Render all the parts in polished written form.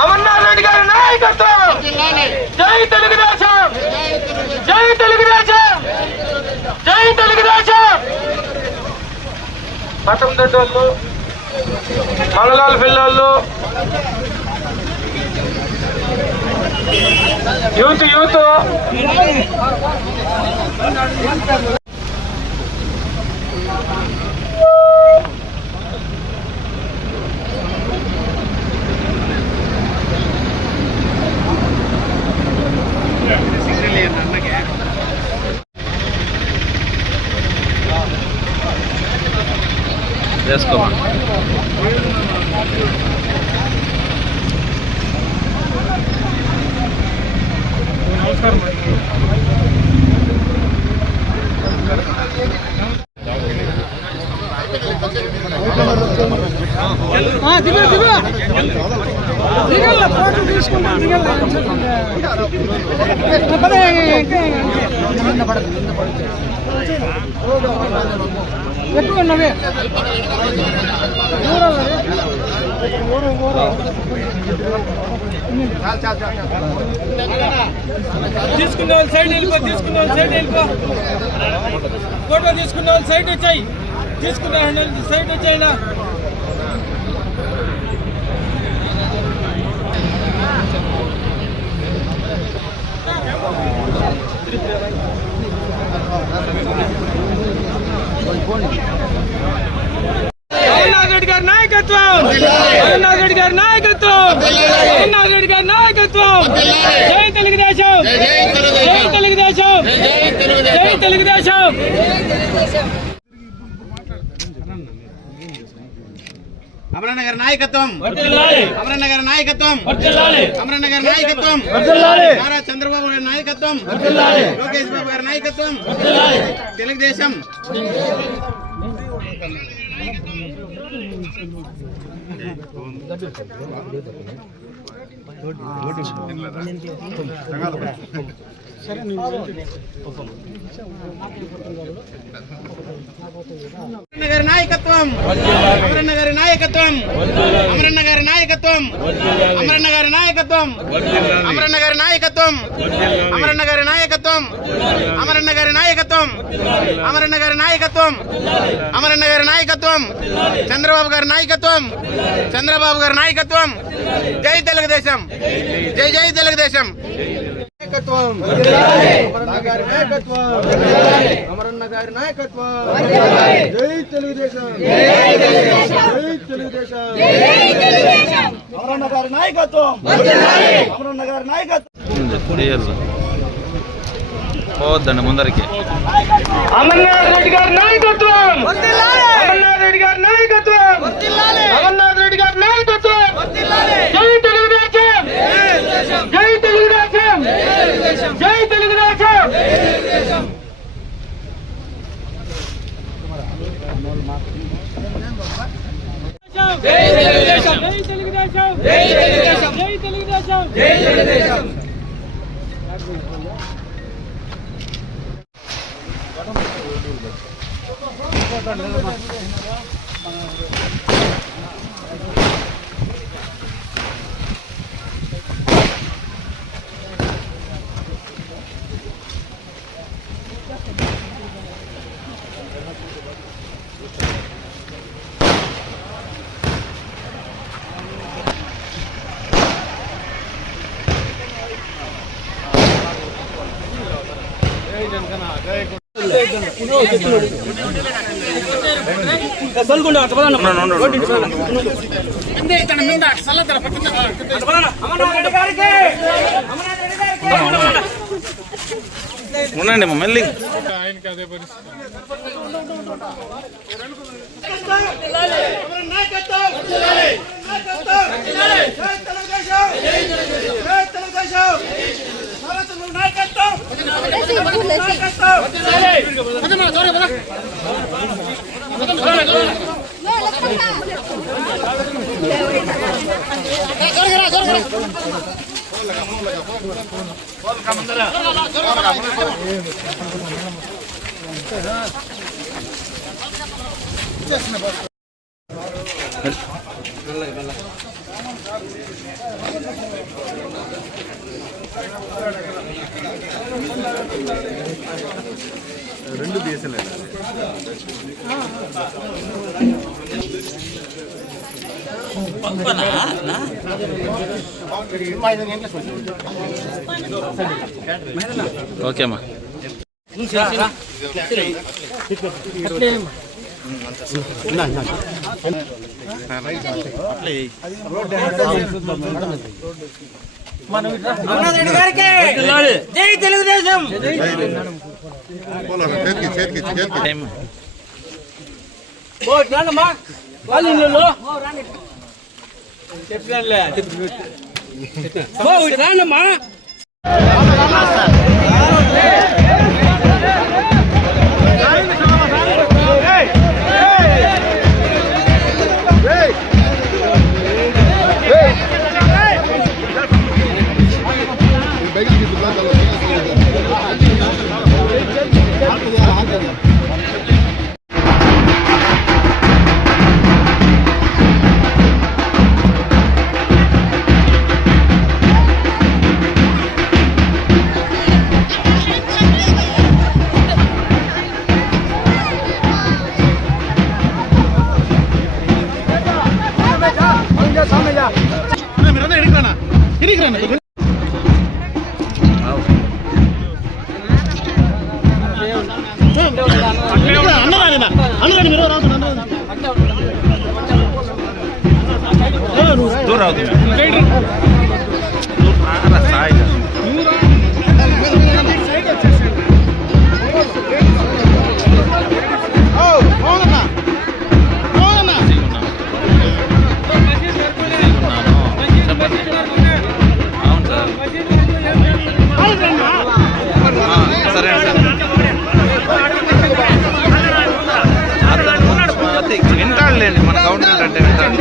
అమర్నాథ్ రెడ్డి గారి నాయకత్వం. జై తెలుగుదేశం, జై తెలుగుదేశం, జై తెలుగుదేశం. పట్టం దొడ్డోళ్ళు, మంగళాల పిల్లలు, యూత్ చేసుకోమా. ఎక్కువన్నవే తీసుకున్న వాళ్ళు సైడ్ వెళ్ళిపో, తీసుకున్న వాళ్ళు సైడ్ వెళ్ళిపో. ఫోటో తీసుకున్న వాళ్ళు సైడ్ వచ్చాయి, తీసుకున్న సైడ్ వచ్చాయినా. అమర్నాథ్ రెడ్డి గారి నాయకత్వం, అమర్నాథ్ రెడ్డి గారి నాయకత్వం, అమర్నాథ్ రెడ్డి గారి నాయకత్వం. జై తెలుగుదేశం, జై తెలుగుదేశం, జై తెలుగుదేశం. అమరన్న గారి నాయకత్వం, అమరన్న గారి నాయకత్వం, అమరన్న గారి నాయకత్వం, నారా చంద్రబాబు గారి నాయకత్వం, లోకేష్ బాబు గారి నాయకత్వం, తెలుగుదేశం. అమరన్న గారి నాయకత్వం, అమరన్న గారి నాయకత్వం, అమరన్న గారి నాయకత్వం, అమరన్న గారి నాయకత్వం, అమరన్న గారి నాయకత్వం, అమరన్న గారి నాయకత్వం, అమరన్న గారి నాయకత్వం, అమరన్న గారి నాయకత్వం, అమరన్న గారి నాయకత్వం, చంద్రబాబు గారి నాయకత్వం, చంద్రబాబు గారి నాయకత్వం. జై తెలుగుదేశం, జై జై తెలుగుదేశం. నాయకత్వం, అమరన్న గారి నాయకత్వం, అమరన్న గారి నాయకత్వం. జై తెలుగుదేశం, జై తెలుగుదేశం, అమరన్న గారి నాయకత్వం, అమరన్న గారి నాయకత్వం. పోవద్దండి ముందరికి. అమర్నాథ్ రెడ్డి గారి నాయకత్వం, అమర్నాథ్ రెడ్డి గారి నాయకత్వం, అమర్నాథ్ రెడ్డి గారి నాయకత్వం. జై తెలుగుదేశం, జై తెలుగుదేశం, జై తెలుగుదేశం. జై తెలుగుదేశం, జై తెలుగుదేశం, జై తెలుగుదేశం, జై తెలుగుదేశం, జై తెలుగుదేశం. ఉండండి మళ్ళీ ఆయనకి అదే పరిస్థితి. ఓకే అమ్మా. జై తెలుగుదేశం. టైం. రానమ్మా. దూరం అవుతుంది. సాయి సరే వింటాడులేండి, మన గవర్నమెంట్ అంటే వింటాడు.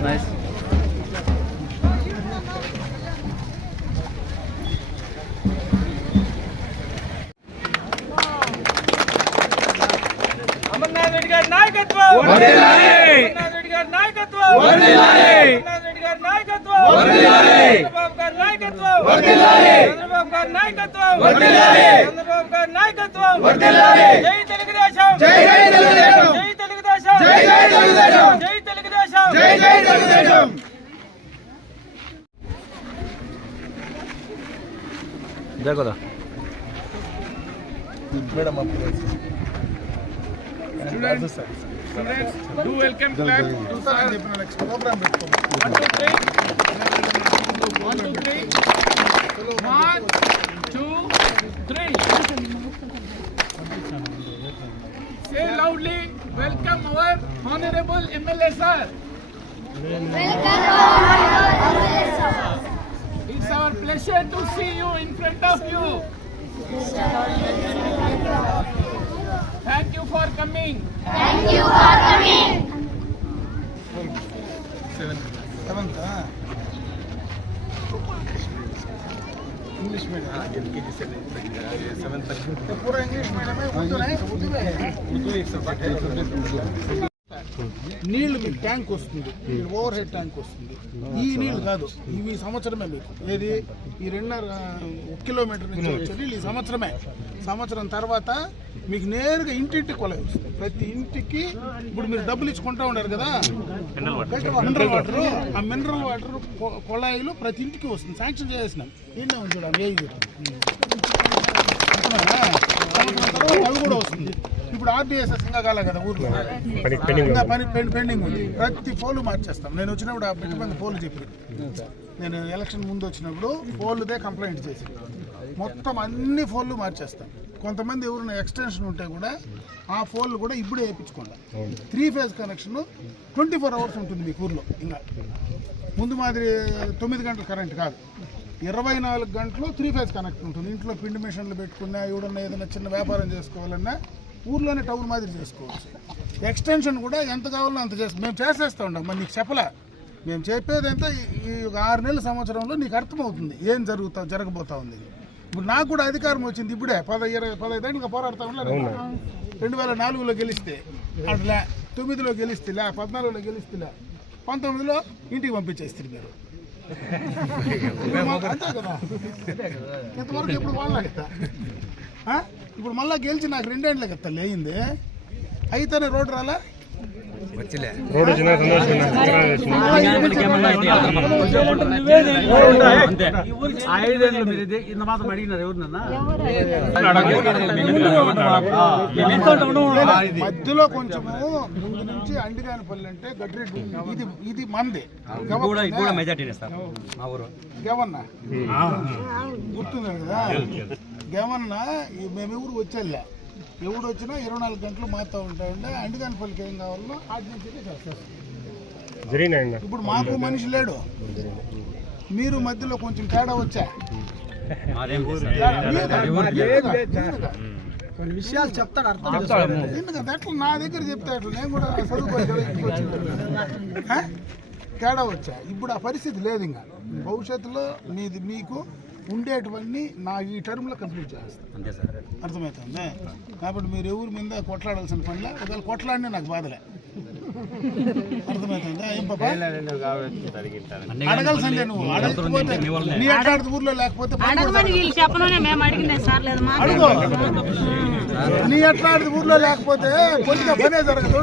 Nice. అమర్నాథ్ రెడ్డి గారి నాయకత్వం. అమర్నాథ్ రెడ్డి గారి నాయకత్వం. అమర్నాథ్ రెడ్డి గారి నాయకత్వం. చంద్రబాబు గారి నాయకత్వం. చంద్రబాబు గారి నాయకత్వం. చంద్రబాబు గారి నాయకత్వం. జై తెలుగుదేశం. జై తెలుగుదేశం. జై తెలుగుదేశం. జై తెలుగుదేశం. జై తెలుగుదేశం. జై Telugu Desam. జగదా Do welcome clap. 1, 2, 3. 1, 2, 3. Say loudly, welcome our honorable MLA sir. It's our pleasure to see you in front of you. Thank you for coming. Thank you for coming. English medium. LKG 7th. पूरा English medium है. उर्दू नहीं. उर्दू एक subject है. నీళ్లు మీకు tank వస్తుంది, over head tank వస్తుంది. ఈ నీళ్లు కాదు, ఇవి సంవత్సరమే మీకు. ఏది ఈ 2.5 కిలోమీటర్ నుంచి వచ్చే నీళ్ళు ఈ సంవత్సరమే. సంవత్సరం తర్వాత మీకు నేరుగా ఇంటింటికి కొలాయి వస్తుంది. ప్రతి ఇంటికి ఇప్పుడు మీరు డబ్బులు ఇచ్చుకుంటా ఉన్నారు కదా మినరల్ వాటర్, ఆ మినరల్ వాటర్ కొళాయిలు ప్రతి ఇంటికి వస్తుంది. శాంక్షన్ చేసినాం. ఏంటో చూడండి, సంవత్సరం తర్వాత అవి కూడా వస్తుంది. ఇప్పుడు ఆర్డీఎస్ఎస్ ఇంకా కాలే కదా ఊర్లో, ఇంకా పెండింగ్ ఉంది. ప్రతి ఫోన్లు మార్చేస్తాం. నేను వచ్చినప్పుడు ఆ పెద్ద మంది ఫోన్లు చెప్పి, నేను ఎలక్షన్ ముందు వచ్చినప్పుడు ఫోన్లుదే కంప్లైంట్ చేసి మొత్తం అన్ని ఫోన్లు మార్చేస్తాం. కొంతమంది ఎవరైనా ఎక్స్టెన్షన్ ఉంటే కూడా ఆ ఫోన్లు కూడా ఇప్పుడే వేయించుకోండి. 3 ఫేజ్ కనెక్షన్ 24 అవర్స్ ఉంటుంది మీకు ఊర్లో. ఇంకా ముందు మాదిరి 9 గంటల కరెంట్ కాదు, 24 గంటలు 3 ఫేజ్ కనెక్ట్ ఉంటుంది. ఇంట్లో పిండి మిషన్లు పెట్టుకున్నా, ఎవడన్నా ఏదైనా చిన్న వ్యాపారం చేసుకోవాలన్నా ఊర్లోనే టౌన్ మాదిరి చేసుకోవచ్చు. ఎక్స్టెన్షన్ కూడా ఎంత కావాలో అంత చేస్తాం. మేము చేసేస్తూ ఉంటాం. మరి నీకు చెప్పలే, మేము చెప్పేదంతా ఈ 6 నెలల సంవత్సరంలో నీకు అర్థమవుతుంది ఏం జరగబోతా ఉంది. ఇప్పుడు నాకు కూడా అధికారం వచ్చింది ఇప్పుడే. 15 ఏళ్ళుగా పోరాడుతూ ఉన్నారు. 2004లో గెలిస్తే అట్లా, 9లో గెలిస్తేలే, 14లో గెలిస్తేలే, 19లో ఇంటికి పంపించేస్తారు మీరు. అంతే కదా, ఇంతవరకు ఇప్పుడు వాళ్ళ ఇప్పుడు మళ్ళీ గెలిచి నాకు 2 ఏళ్ళకి ఎత్తాలి అయింది. అయితేనే రోడ్డు రాలే, మధ్యలో కొంచెము ముందు నుంచి అండిగానిపల్లి అంటే గడ్రెడ్డి, ఇది మంది గవన్న గుర్తుంది కదా. గవన్న మేమెవరు వచ్చేళ్ళ, ఎవడు వచ్చినా 24 గంటలు మారుతూ ఉంటాయండి. అండిగానిపల్లికి ఏం కావాలో ఆర్డినెన్సీగా చేస్తారు. ఇప్పుడు మాకు మనిషి లేడు, మీరు మధ్యలో కొంచెం తేడా వచ్చా కొన్ని విషయాలు చెప్తాడు, అర్థం ఎందుకంటే అట్లా నా దగ్గర చెప్తే అట్లా నేను కూడా తేడా వచ్చా. ఇప్పుడు ఆ పరిస్థితి లేదు. ఇంకా భవిష్యత్తులో మీకు ఉండేటివన్నీ నా ఈ టర్మ్లో కంప్లీట్ చేస్తాను. అర్థమవుతుంది. కాబట్టి మీరు ఎవరి మీద కొట్లాడాల్సిన పనిలే, ఒకవేళ కొట్లాడినా నాకు బాధలే. అర్థమవుతుందా? ఏం పాప అడగాల్సిందే, నువ్వు అడగకపోతే నీ అట్లాంటి ఊర్లో లేకపోతే అడుగు. నీ అట్లాంటి ఊర్లో లేకపోతే కొంచెం పనే జరగదు.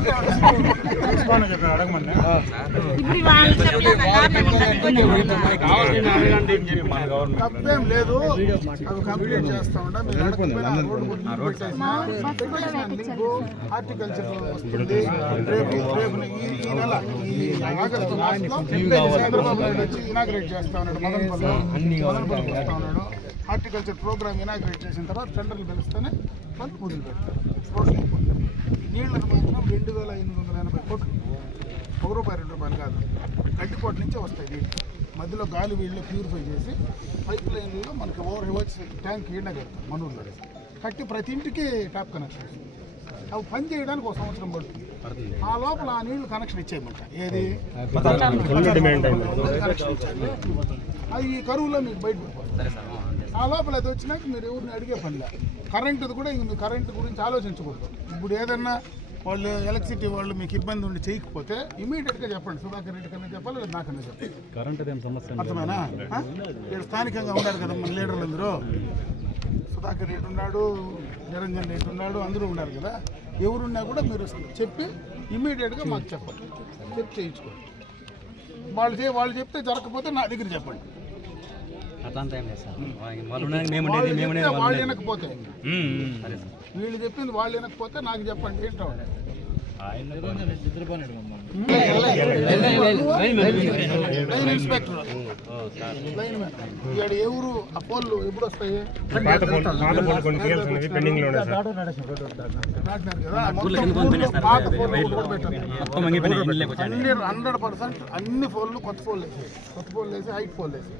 తప్పేం లేదు, అవి కంప్లీట్ చేస్తా ఉండా. హార్టికల్చర్ వస్తుంది రేపు ఈ నెల ఆగస్టు మాసంలో చంద్రబాబు నాయుడు వచ్చి ఇనాగ్రేట్ చేస్తా ఉన్నాడు. మదనపల్లి వస్తా ఉన్నాడు. హార్టికల్చర్ ప్రోగ్రామ్ ఇనాగ్రేట్ చేసిన తర్వాత టెండర్లు పిలుస్తేనే వాళ్ళు మొదలు పెడతారు. నీళ్ళకు మాత్రం 2580 కోట్లు, ₹1 ₹2 కాదు, గడ్డికోట నుంచే వస్తాయి నీళ్ళు. మధ్యలో గాలి వీళ్ళు ప్యూరిఫై చేసి పైప్ లైన్లో మనకి ఓవర్ హెడ్ ట్యాంక్ ఈడ కడతాం. మనూరులో కట్టి ప్రతి ఇంటికి ట్యాప్ కనెక్షన్. అవి పని చేయడానికి 1 సంవత్సరం పడుతుంది. ఆ లోపల ఆ నీళ్లు కనెక్షన్ ఇచ్చేయమంట. ఏది అది ఈ కరువులో మీకు బయట ఆ లోపల అది వచ్చినాక మీరు ఎవరిని అడిగే పనిలే. కరెంటుది కూడా ఇంక మీరు కరెంటు గురించి ఆలోచించకూడదు. ఇప్పుడు ఏదన్నా వాళ్ళు ఎలక్ట్రిసిటీ వాళ్ళు మీకు ఇబ్బంది ఉండి చేయకపోతే ఇమీడియట్గా చెప్పండి. సుధాకర్ రెడ్డి కన్నా చెప్పాలి, లేదా నాకన్నా చెప్పాలి. అర్థమేనా? ఇక్కడ స్థానికంగా ఉన్నారు కదా మన లీడర్లు అందరూ. సుధాకర్ రెడ్డి ఉన్నాడు, నిరంజన్ రెడ్డి ఉన్నాడు, అందరూ ఉన్నారు కదా. ఎవరున్నా కూడా మీరు చెప్పి ఇమీడియట్గా మాకు చెప్పండి, చెప్పి చేయించుకోండి. వాళ్ళు చెప్తే జరగకపోతే నా దగ్గర చెప్పండి. వాళ్ళు వినకపోతే వీళ్ళు చెప్పింది వాళ్ళు వినకపోతే నాకు చెప్పండి. ఏంటో ఇన్స్పెక్టర్ లైన్ మ్యాన్ ఇక్కడ ఎవరు ఆ పోల్లు ఎప్పుడు వస్తాయి? 100% అన్ని ఫోన్లు కొత్త ఫోన్లు వేసి హైట్ ఫోన్లు వేసి